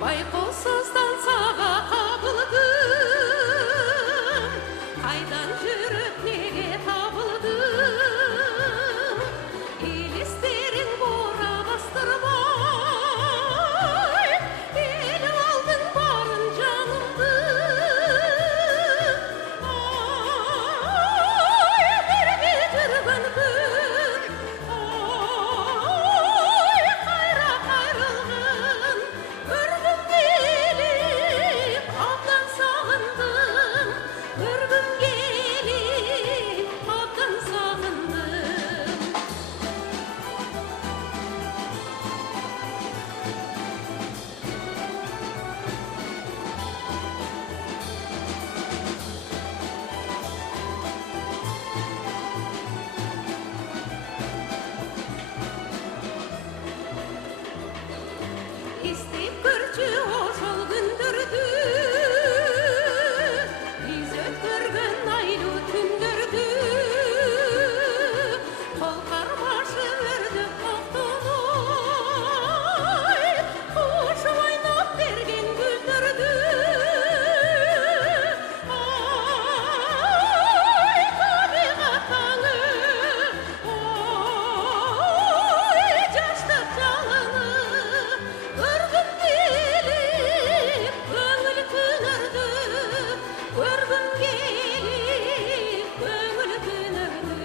Байқаусыздан саға қабылдым, қайдан жүріп неге табылдым, елестерің бора бастырмай, еліп алдың барын жанымды. Ай, бірге жүрген күн, ай, қайра қайрылғын, көргім келіп, абдан сағындым, көргім келіп, абдан сағындым. Естеп көрші ошол күндөрдү, биз өткөргөн айлуу түндөрдү, кол кармашы өрдөк токтогой, кушу ойноп берген гүлдөрдү. Ай, табигат таңы, ой, жаштык жалыны, көргім келіп, көңіл күнөрдү, көргім келіп, көңіл күнөрдү.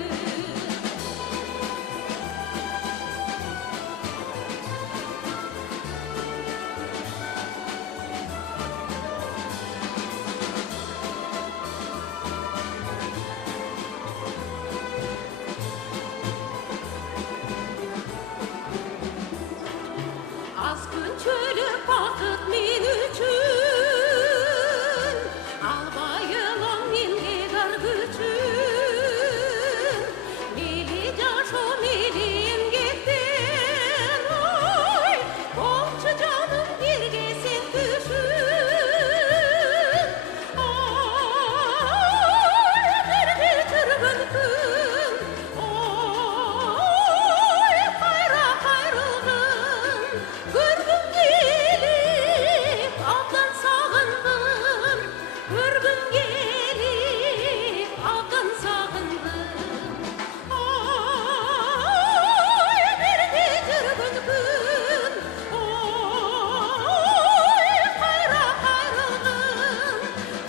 Аз күн чөліп бақыт мен үшін, албайылам менге дар күчін, мейлі жашо мейлі эмгектен, ой, болчу жаным бирге сен түшүн. Ай, бирге жүргөн күн, ой, кайра кайрылгын, көргім келіп, абдан сағындым, көргім келіп, абдан сағындым. Ай, бірге жүрген күн, ой, қайра қайрылғын,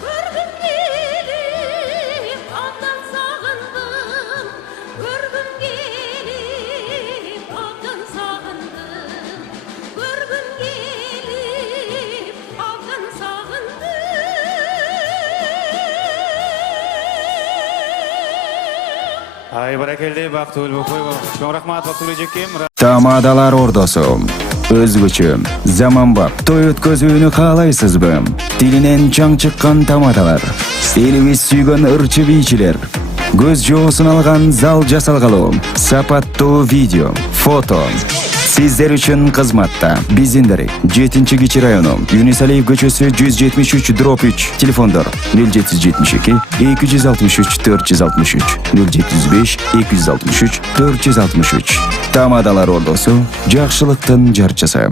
көргім келіп, абдан сағындым, көргім келіп, абдан сағындым, көргім келіп, абдан сағындым. Ай, баракелде, бактылуу болбойбу. Чоң рахмат, Бактылуу эжекем. Тамадалар ордосу өзгөчө заманбап той өткөзүүнү каалайсызбы? Тилинен чаң чыккан тамадалар, элибиз сүйгөн ырчы бийчилер, көз жоосун алган зал жасалгалуу, сапаттуу видео, фото сиздер үчүн кызматта. Биздин дарек 7-Кичи району, Юнусалиев көчөсү 173/3, телефондор 0772 263 463, 075 263 463. Тамадалар ордосу, жакшылыктын жарчысы.